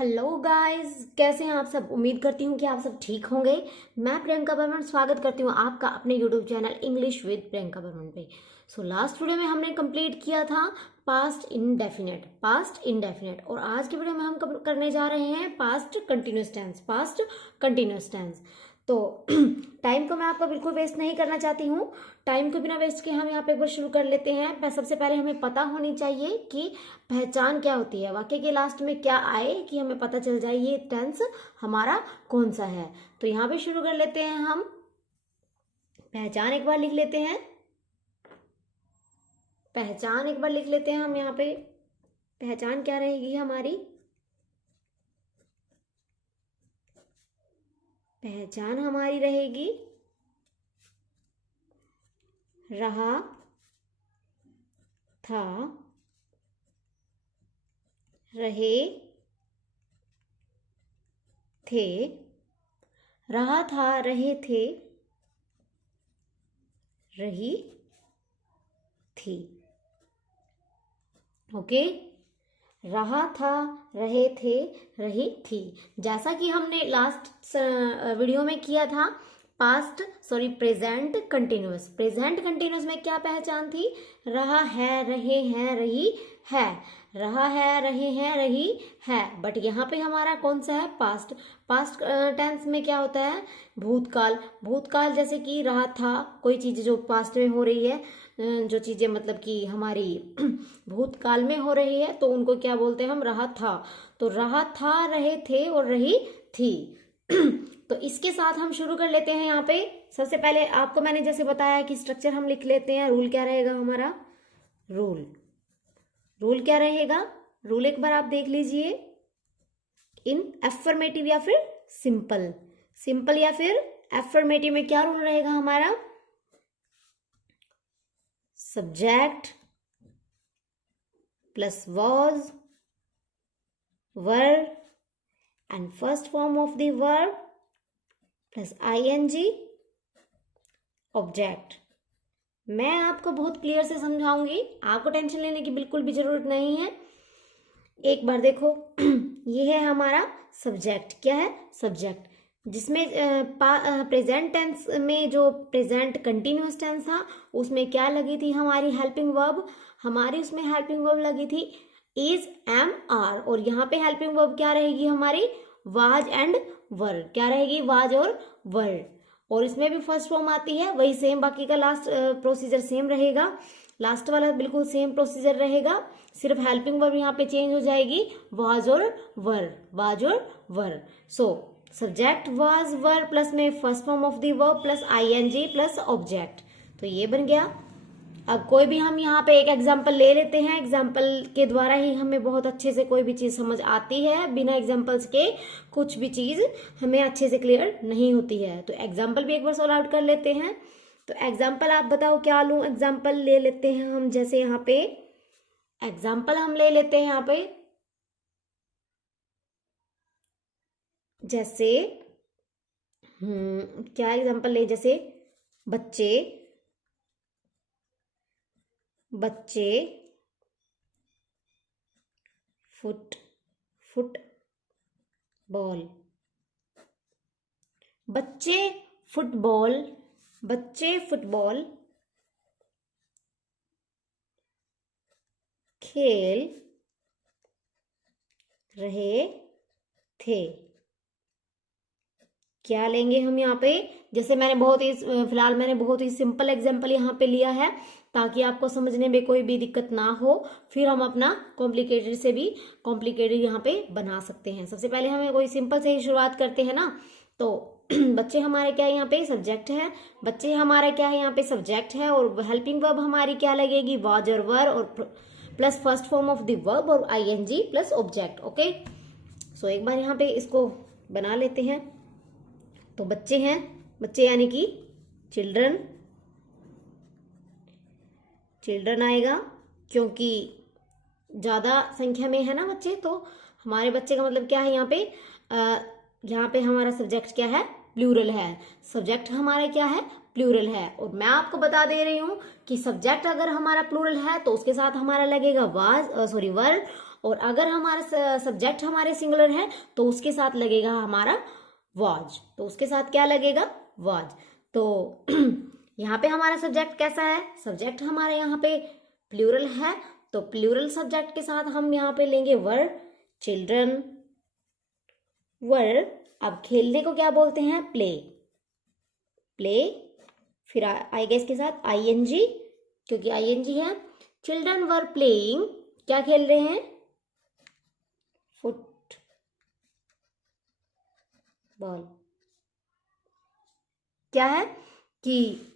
Hello guys, कैसे हैं आप सब। उम्मीद करती हूँ कि आप सब ठीक होंगे। मैं प्रियंका बर्मन स्वागत करती हूँ आपका अपने YouTube channel English with Priyanka Burman पे। लास्ट वीडियो में हमने कंप्लीट किया था पास्ट इंडेफिनेट और आज के वीडियो में हम करने जा रहे हैं पास्ट कंटिन्यूस टेंस। तो टाइम को मैं आपका बिल्कुल वेस्ट नहीं करना चाहती हूँ। टाइम को बिना वेस्ट के हम यहाँ पे एक बार शुरू कर लेते हैं। सबसे पहले हमें पता होनी चाहिए कि पहचान क्या होती है, वाक्य के लास्ट में क्या आए कि हमें पता चल जाए ये टेंस हमारा कौन सा है। तो यहाँ पे शुरू कर लेते हैं हम। पहचान एक बार लिख लेते हैं। पहचान एक बार लिख लेते हैं हम यहाँ पे। पहचान क्या रहेगी हमारी? पहचान हमारी रहेगी रहा था, रहे थे, रहा था, रहे थे, रही थी। ओके, रहा था, रहे थे, रही थी। जैसा कि हमने लास्ट वीडियो में किया था प्रेजेंट कंटिन्यूस में क्या पहचान थी? रहा है, रहे हैं, रही है। रहा है, रहे हैं, रही है। बट यहाँ पे हमारा कौन सा है? पास्ट टेंस में क्या होता है? भूतकाल जैसे कि रहा था, कोई चीज जो पास्ट में हो रही है, जो चीजें मतलब कि हमारी भूतकाल में हो रही है, तो उनको क्या बोलते हैं हम? रहा था। तो रहा था, रहे थे और रही थी। तो इसके साथ हम शुरू कर लेते हैं। यहाँ पे सबसे पहले आपको मैंने जैसे बताया कि स्ट्रक्चर हम लिख लेते हैं। रूल क्या रहेगा हमारा? रूल क्या रहेगा? रूल एक बार आप देख लीजिए। इन एफर्मेटिव या फिर सिंपल या फिर एफर्मेटिव में क्या रूल रहेगा हमारा? Subject plus was, were and first form of the verb plus ING, object. मैं आपको बहुत क्लियर से समझाऊंगी, आपको टेंशन लेने की बिल्कुल भी जरूरत नहीं है। एक बार देखो ये है हमारा सब्जेक्ट। क्या है? सब्जेक्ट, जिसमें प्रेजेंट टेंस में जो प्रेजेंट कंटिन्यूअस टेंस था उसमें क्या लगी थी हमारी? Helping verb. हमारी उसमें हेल्पिंग वर्ब लगी थी इज, एम, आर। और यहाँ पे हेल्पिंग वर्ब क्या रहेगी हमारी? वाज एंड वर। क्या रहेगी? वाज और वर। और इसमें भी फर्स्ट फॉर्म आती है वही सेम, बाकी का लास्ट प्रोसीजर सेम रहेगा। लास्ट वाला बिल्कुल सेम प्रोसीजर रहेगा, सिर्फ हेल्पिंग वर्ब यहाँ पे चेंज हो जाएगी, वाज और वर, वाज और were. So subject was were plus में first form of the verb plus ING plus object. तो ये बन गया। अब कोई भी हम यहाँ पे एक एग्जाम्पल ले लेते हैं। एग्जाम्पल के द्वारा ही हमें बहुत अच्छे से कोई भी चीज समझ आती है। बिना एग्जाम्पल्स के कुछ भी चीज हमें अच्छे से क्लियर नहीं होती है। तो एग्जाम्पल भी एक बार सॉल्व आउट कर लेते हैं। तो एग्जाम्पल आप बताओ क्या लूं? एग्जाम्पल ले लेते हैं हम, जैसे यहाँ पे एग्जाम्पल हम ले लेते हैं यहाँ पे, जैसे क्या एग्जाम्पल ले? जैसे बच्चे फुटबॉल, बच्चे फुटबॉल खेल रहे थे। क्या लेंगे हम यहाँ पे? जैसे फिलहाल मैंने बहुत ही सिंपल एग्जांपल यहाँ पे लिया है ताकि आपको समझने में कोई भी दिक्कत ना हो। फिर हम अपना कॉम्प्लिकेटेड से भी कॉम्प्लिकेटेड यहाँ पे बना सकते हैं। सबसे पहले हमें कोई सिंपल से ही शुरुआत करते हैं ना। तो बच्चे हमारे क्या है? यहाँ पे सब्जेक्ट है। बच्चे हमारा क्या है? यहाँ पे सब्जेक्ट है। और हेल्पिंग वर्ब हमारी क्या लगेगी? वाज और वर और plus first form of the verb और आईएनजी प्लस ऑब्जेक्ट। ओके, सो एक बार यहाँ पे इसको बना लेते हैं। तो बच्चे हैं, बच्चे यानी कि चिल्ड्रन आएगा, क्योंकि ज्यादा संख्या में है ना बच्चे। तो हमारे बच्चे का मतलब क्या है? यहाँ पे हमारा सब्जेक्ट क्या है? प्लूरल है। सब्जेक्ट हमारा क्या है? प्लूरल है। और मैं आपको बता दे रही हूं कि सब्जेक्ट अगर हमारा प्लूरल है तो उसके साथ हमारा लगेगा वर, और अगर हमारा सब्जेक्ट हमारे सिंगुलर है तो उसके साथ लगेगा हमारा वाज। तो उसके साथ क्या लगेगा? वाज। तो यहाँ पे हमारा सब्जेक्ट कैसा है? सब्जेक्ट हमारे यहाँ पे प्लूरल है, तो प्लूरल सब्जेक्ट के साथ हम यहाँ पे लेंगे वर। Children were. अब खेलने को क्या बोलते हैं? प्ले। प्ले, फिर आएगा इसके साथ आईएनजी, क्योंकि आईएनजी है। चिल्ड्रन वर प्लेइंग, क्या खेल रहे हैं? फुटबॉल। क्या है कि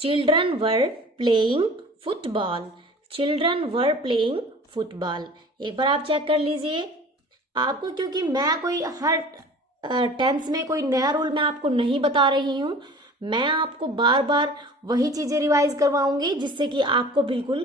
children were playing football. Children were playing football. एक बार आप चेक कर लीजिए आपको, क्योंकि मैं कोई हर टेंस में कोई नया रूल मैं आपको नहीं बता रही हूँ, मैं आपको बार बार वही चीजें रिवाइज करवाऊंगी जिससे कि आपको बिल्कुल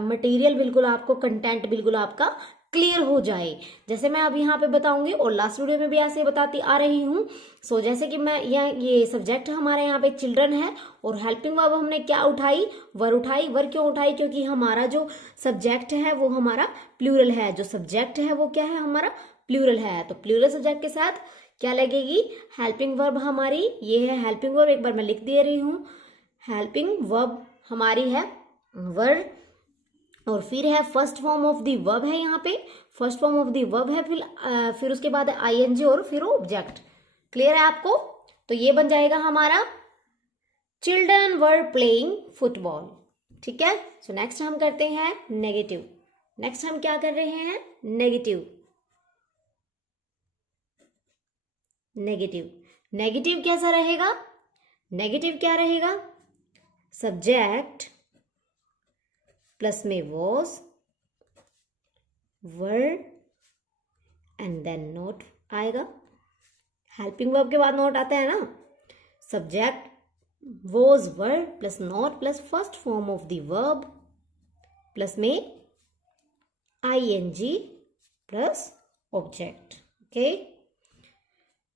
मटेरियल, बिल्कुल आपको कंटेंट बिल्कुल आपका क्लियर हो जाए। जैसे मैं अब यहाँ पे बताऊंगी और लास्ट वीडियो में भी ऐसे बताती आ रही हूँ। सो जैसे कि मैं ये सब्जेक्ट हमारे यहाँ पे चिल्ड्रन है और हेल्पिंग वर्ब हमने क्या उठाई? वर उठाई। वर क्यों उठाई? क्योंकि हमारा जो सब्जेक्ट है वो हमारा प्लूरल है। जो सब्जेक्ट है वो क्या है? हमारा प्लूरल है। तो प्लूरल सब्जेक्ट के साथ क्या लगेगी? हेल्पिंग वर्ब हमारी ये है हेल्पिंग वर्ब। एक बार मैं लिख दे रही हूँ, हेल्पिंग वर्ब हमारी है वर, और फिर है first form of the verb है यहाँ पे, first form of the verb है, फिर उसके बाद है आईएनजी और फिर ऑब्जेक्ट। क्लियर है आपको? तो ये बन जाएगा हमारा चिल्ड्रन वर प्लेइंग फुटबॉल। ठीक है। सो नेक्स्ट हम करते हैं नेगेटिव। नेक्स्ट हम क्या कर रहे हैं? नेगेटिव। नेगेटिव। नेगेटिव कैसा रहेगा? नेगेटिव क्या रहेगा? सब्जेक्ट प्लस में was, were and then not आएगा। हेल्पिंग वर्ब के बाद नोट आता है ना। Subject was, were plus not plus first form of the verb plus में ING plus object. Okay.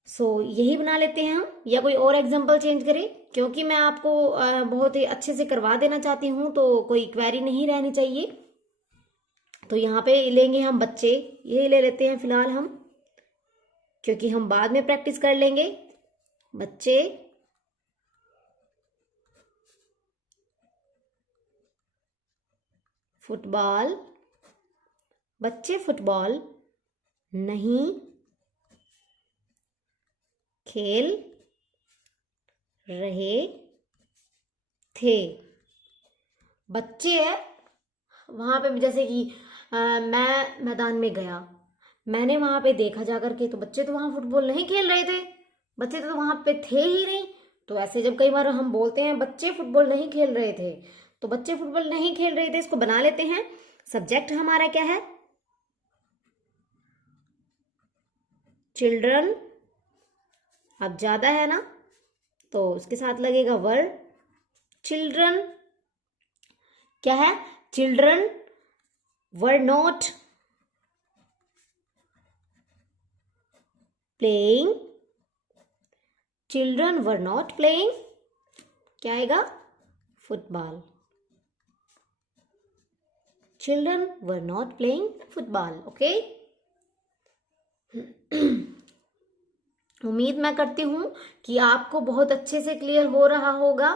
So यही बना लेते हैं हम, या कोई और एग्जांपल चेंज करें, क्योंकि मैं आपको बहुत ही अच्छे से करवा देना चाहती हूँ, तो कोई क्वेरी नहीं रहनी चाहिए। तो यहाँ पे लेंगे हम बच्चे, ये ले लेते हैं फिलहाल हम, क्योंकि हम बाद में प्रैक्टिस कर लेंगे। बच्चे फुटबॉल, बच्चे फुटबॉल नहीं खेल रहे थे। बच्चे है वहां पे, जैसे कि मैं मैदान में गया, मैंने वहां पे देखा जाकर के, तो बच्चे तो वहां फुटबॉल नहीं खेल रहे थे, बच्चे तो वहां पे थे ही नहीं। तो ऐसे जब कई बार हम बोलते हैं बच्चे फुटबॉल नहीं खेल रहे थे, तो बच्चे फुटबॉल नहीं खेल रहे थे, इसको बना लेते हैं। सब्जेक्ट हमारा क्या है? चिल्ड्रन। अब ज्यादा है ना, तो उसके साथ लगेगा वर। चिल्ड्रन क्या है? Children were not playing. Children were not playing, क्या आएगा? Football. Children were not playing football. Okay. उम्मीद मैं करती हूं कि आपको बहुत अच्छे से क्लियर हो रहा होगा।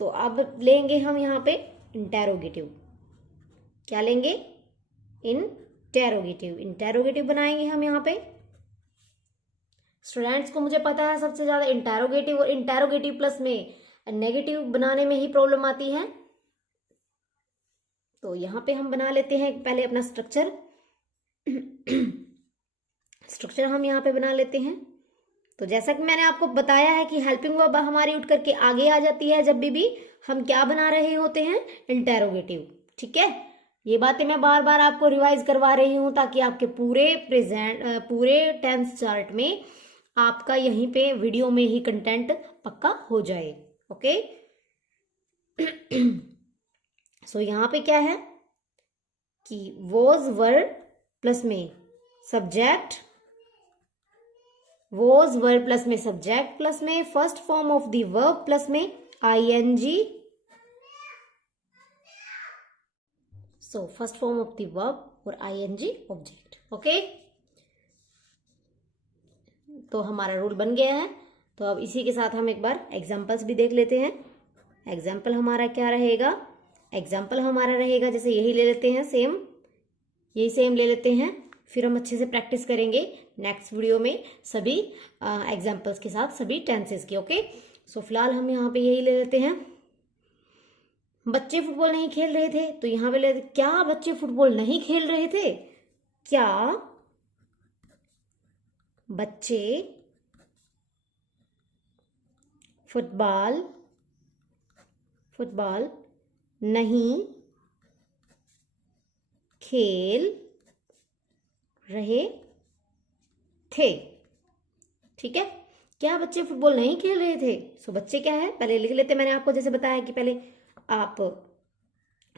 तो अब लेंगे हम यहाँ पे इंटेरोगेटिव। क्या लेंगे? इंटेरोगेटिव। इंटेरोगेटिव बनाएंगे हम यहाँ पे। स्टूडेंट्स को मुझे पता है सबसे ज्यादा इंटेरोगेटिव और इंटेरोगेटिव प्लस में नेगेटिव बनाने में ही प्रॉब्लम आती है। तो यहाँ पे हम बना लेते हैं पहले अपना स्ट्रक्चर। स्ट्रक्चर हम यहाँ पे बना लेते हैं। तो जैसा कि मैंने आपको बताया है कि हेल्पिंग वर्ब हमारी उठ करके आगे आ जाती है जब भी हम क्या बना रहे होते हैं? इंटेरोगेटिव। ठीक है। ये बातें मैं बार बार आपको रिवाइज करवा रही हूं ताकि आपके पूरे टेंस चार्ट में आपका यहीं पे वीडियो में ही कंटेंट पक्का हो जाए। ओके। सो यहाँ पे क्या है कि वॉज वर प्लस में सब्जेक्ट, वॉज वर प्लस में सब्जेक्ट प्लस में first form of the verb plus में ING so first form of the verb और आईएनजी ऑब्जेक्ट। ओके, तो हमारा रूल बन गया है। तो अब इसी के साथ हम एक बार एग्जाम्पल्स भी देख लेते हैं। एग्जाम्पल हमारा क्या रहेगा? एग्जाम्पल हमारा रहेगा, जैसे यही ले लेते हैं, सेम यही सेम ले लेते हैं, फिर हम अच्छे से प्रैक्टिस करेंगे नेक्स्ट वीडियो में सभी एग्जाम्पल्स के साथ, सभी टेंसेस की। ओके, सो फिलहाल हम यहाँ पे यही ले लेते हैं। बच्चे फुटबॉल नहीं खेल रहे थे, तो यहाँ पे ले, क्या बच्चे फुटबॉल नहीं खेल रहे थे? क्या बच्चे फुटबॉल नहीं खेल रहे थे? ठीक है, क्या बच्चे फुटबॉल नहीं खेल रहे थे? सो बच्चे क्या है, पहले लिख लेते। मैंने आपको जैसे बताया कि पहले आप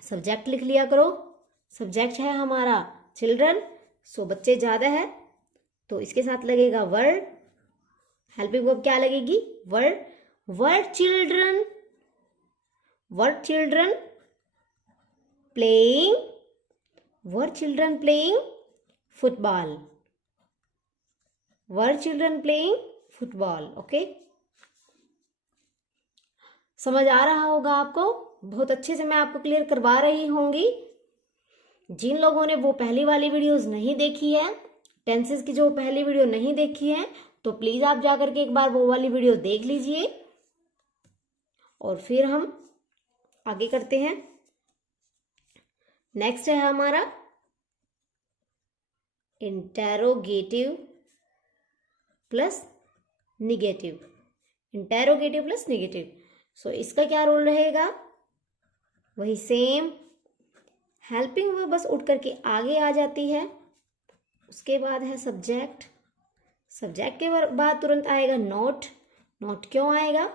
सब्जेक्ट लिख लिया करो। सब्जेक्ट है हमारा चिल्ड्रन, सो बच्चे ज्यादा है, तो इसके साथ लगेगा वर्ड। हेल्पिंग वर्ब क्या लगेगी? Word. Word children playing, word children playing football, word children playing football. Okay, समझ आ रहा होगा आपको? बहुत अच्छे से मैं आपको क्लियर करवा रही होंगी। जिन लोगों ने वो पहली वाली वीडियोस नहीं देखी है, टेंसेस की जो पहली वीडियो नहीं देखी है, तो प्लीज आप जाकर के एक बार वो वाली वीडियो देख लीजिए और फिर हम आगे करते हैं। नेक्स्ट है हमारा interrogative plus negative. Interrogative plus negative, so इसका क्या रोल रहेगा? वही सेम, हेल्पिंग वर्ब बस उठ करके आगे आ जाती है। उसके बाद है सब्जेक्ट। सब्जेक्ट के बाद तुरंत आएगा नॉट। नॉट क्यों आएगा?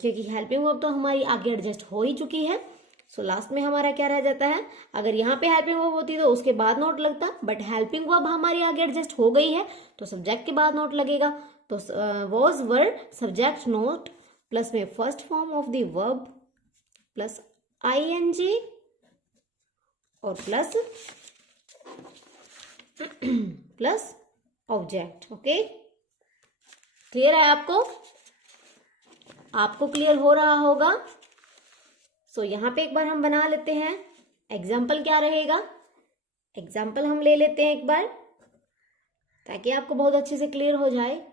क्योंकि हेल्पिंग वर्ब तो हमारी आगे एडजस्ट हो ही चुकी है। सो लास्ट में हमारा क्या रह जाता है? अगर यहाँ पे हेल्पिंग वर्ब होती तो उसके बाद नोट लगता, बट हेल्पिंग वर्ब हमारी आगे एडजस्ट हो गई है तो सब्जेक्ट के बाद नोट लगेगा। तो was were subject not plus में first form of the verb plus ING और प्लस ऑब्जेक्ट। ओके, क्लियर है आपको? आपको क्लियर हो रहा होगा। सो यहाँ पे एक बार हम बना लेते हैं। एग्जाम्पल क्या रहेगा? एग्जाम्पल हम ले लेते हैं एक बार, ताकि आपको बहुत अच्छे से क्लियर हो जाए।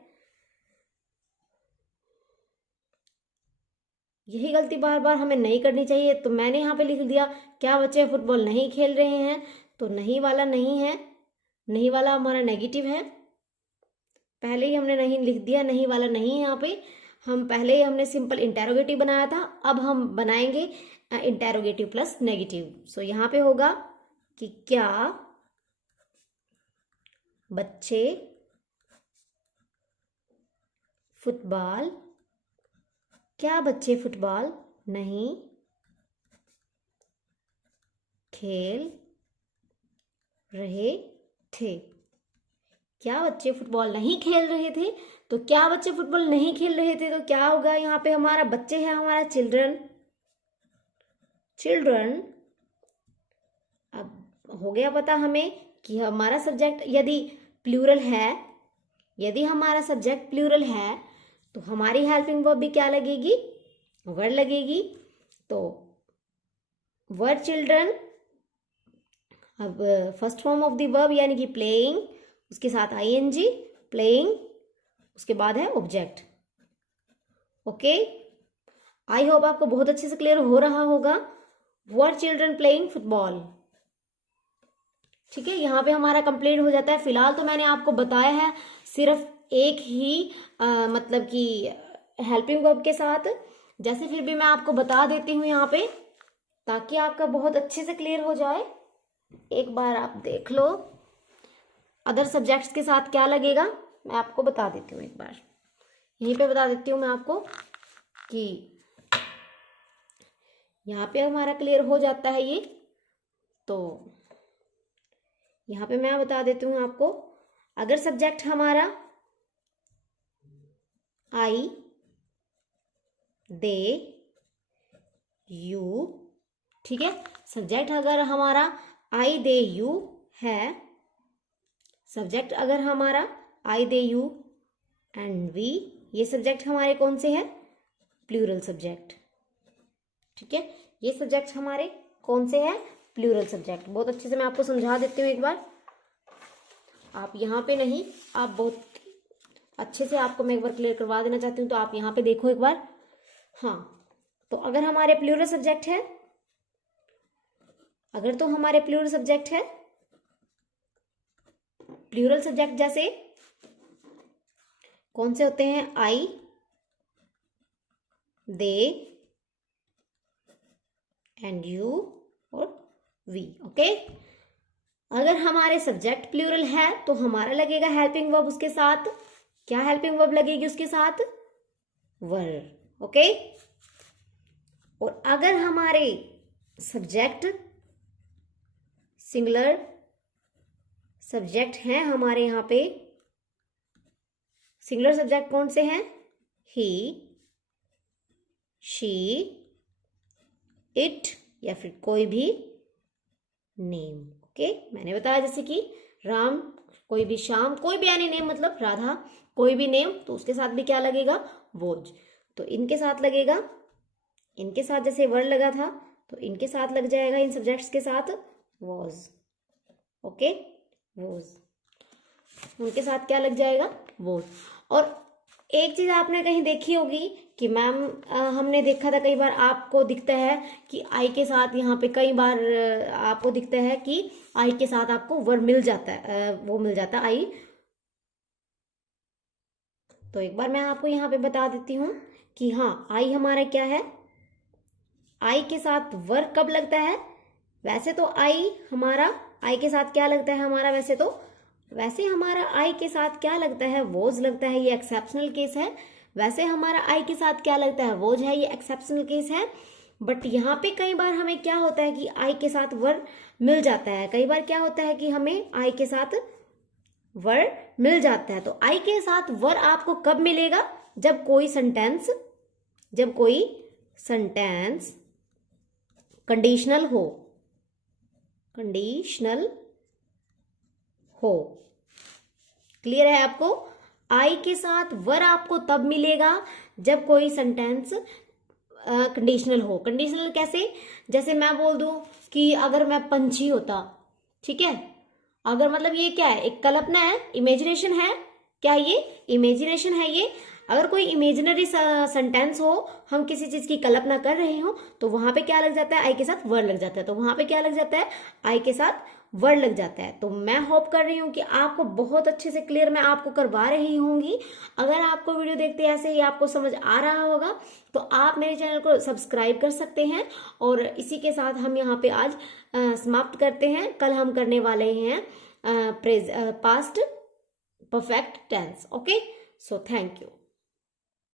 यही गलती बार बार हमें नहीं करनी चाहिए। तो मैंने यहाँ पे लिख दिया क्या बच्चे फुटबॉल नहीं खेल रहे हैं, तो नहीं वाला नहीं है, नहीं वाला हमारा नेगेटिव है। पहले ही हमने नहीं लिख दिया, नहीं वाला नहीं है। यहाँ पे हम पहले ही हमने सिंपल इंटेरोगेटिव बनाया था, अब हम बनाएंगे इंटेरोगेटिव प्लस नेगेटिव। सो यहाँ पे होगा कि क्या बच्चे फुटबॉल नहीं खेल रहे थे? क्या बच्चे फुटबॉल नहीं खेल रहे थे? तो क्या बच्चे फुटबॉल नहीं खेल रहे थे, तो क्या होगा? यहाँ पे हमारा बच्चे है हमारा चिल्ड्रन। अब हो गया पता हमें कि हमारा सब्जेक्ट यदि प्लूरल है, यदि हमारा सब्जेक्ट प्लूरल है तो हमारी हेल्पिंग वर्ब भी क्या लगेगी? वर्ड लगेगी। तो वर्ड चिल्ड्रन, अब first form of the verb यानी कि प्लेइंग, उसके साथ आईएनजी, प्लेइंग, उसके बाद है ऑब्जेक्ट। ओके, आई होप आपको बहुत अच्छे से क्लियर हो रहा होगा। Word children playing football. ठीक है, यहाँ पे हमारा कंप्लीट हो जाता है। फिलहाल तो मैंने आपको बताया है सिर्फ एक ही मतलब कि हेल्पिंग वर्ब के साथ, जैसे फिर भी मैं आपको बता देती हूँ यहाँ पे, ताकि आपका बहुत अच्छे से क्लियर हो जाए। एक बार आप देख लो अदर सब्जेक्ट्स के साथ क्या लगेगा, मैं आपको बता देती हूँ। एक बार यहीं पे बता देती हूँ मैं आपको कि यहाँ पे हमारा क्लियर हो जाता है ये। तो यहाँ पे मैं बता देती हूँ आपको, अगर सब्जेक्ट हमारा आई, दे, यू, ठीक है, सब्जेक्ट अगर हमारा आई दे यू है सब्जेक्ट। अगर हमारा I they you and we, ये सब्जेक्ट हमारे कौन से हैं? Plural subject. ठीक है, ये सब्जेक्ट हमारे कौन से हैं? Plural subject. बहुत अच्छे से मैं आपको समझा देती हूँ एक बार, आप यहाँ पे नहीं, आप बहुत अच्छे से आपको मैं एक बार क्लियर करवा देना चाहती हूँ, तो आप यहाँ पे देखो एक बार। हाँ, तो अगर हमारे प्लूरल सब्जेक्ट है, अगर तो हमारे प्लूरल सब्जेक्ट है, प्लूरल सब्जेक्ट जैसे कौन से होते हैं? आई, दे एंड यू और वी। ओके, अगर हमारे सब्जेक्ट प्लूरल है तो हमारा लगेगा हेल्पिंग वर्ब उसके साथ। क्या हेल्पिंग वर्ब लगेगी उसके साथ? वर। ओके, और अगर हमारे सब्जेक्ट सिंगुलर सब्जेक्ट हैं, हमारे यहाँ पे सिंगुलर सब्जेक्ट कौन से हैं? ही, शी, इट या फिर कोई भी नेम। ओके, मैंने बताया जैसे कि राम, कोई भी श्याम, कोई भी एनी नेम, मतलब राधा, कोई भी नेम, तो उसके साथ भी क्या लगेगा? वोज। तो इनके साथ लगेगा, इनके साथ जैसे वर्ड लगा था तो इनके साथ लग जाएगा, इन सब्जेक्ट्स के साथ वॉज। ओके, वॉज, उनके साथ क्या लग जाएगा? वॉज। और एक चीज आपने कहीं देखी होगी कि मैम हमने देखा था कई बार, आपको दिखता है कि आई के साथ यहाँ पे कई बार आपको दिखता है कि आई के साथ आपको वर्ब मिल जाता है, वो मिल जाता है आई। तो एक बार मैं आपको यहाँ पे बता देती हूँ कि हाँ, आई हमारा क्या है? आई के साथ वर्ब कब लगता है? वैसे तो आई हमारा, आई के साथ क्या लगता है हमारा? वैसे हमारा आई के साथ क्या लगता है? वोज लगता है, ये एक्सेप्शनल केस है। वैसे हमारा आई के साथ क्या लगता है? वोज है, ये एक्सेप्शनल केस है। बट यहाँ पे कई बार हमें क्या होता है कि आई के साथ वर्ब मिल जाता है। कई बार क्या होता है कि हमें आई के साथ वर्ब मिल जाता है। तो आई के साथ वर्ब आपको कब मिलेगा? जब कोई सेंटेंस कंडीशनल हो। क्लियर है आपको? आई के साथ वर आपको तब मिलेगा जब कोई सेंटेंस कंडीशनल हो। कंडीशनल कैसे? जैसे मैं बोल दूं कि अगर मैं पंछी होता, ठीक है, अगर मतलब ये क्या है? एक कल्पना है, इमेजिनेशन है। क्या ये इमेजिनेशन है? ये अगर कोई इमेजिनरी सेंटेंस हो, हम किसी चीज की कल्पना कर रहे हो, तो वहां पे क्या लग जाता है? आई के साथ वर्ड लग जाता है। तो वहां पे क्या लग जाता है? आई के साथ वर्ड लग जाता है। तो मैं होप कर रही हूँ कि आपको बहुत अच्छे से क्लियर मैं आपको करवा रही होंगी। अगर आपको वीडियो देखते ऐसे ही आपको समझ आ रहा होगा तो आप मेरे चैनल को सब्सक्राइब कर सकते हैं। और इसी के साथ हम यहाँ पे आज समाप्त करते हैं। कल हम करने वाले हैं past perfect tense. Okay, so thank you.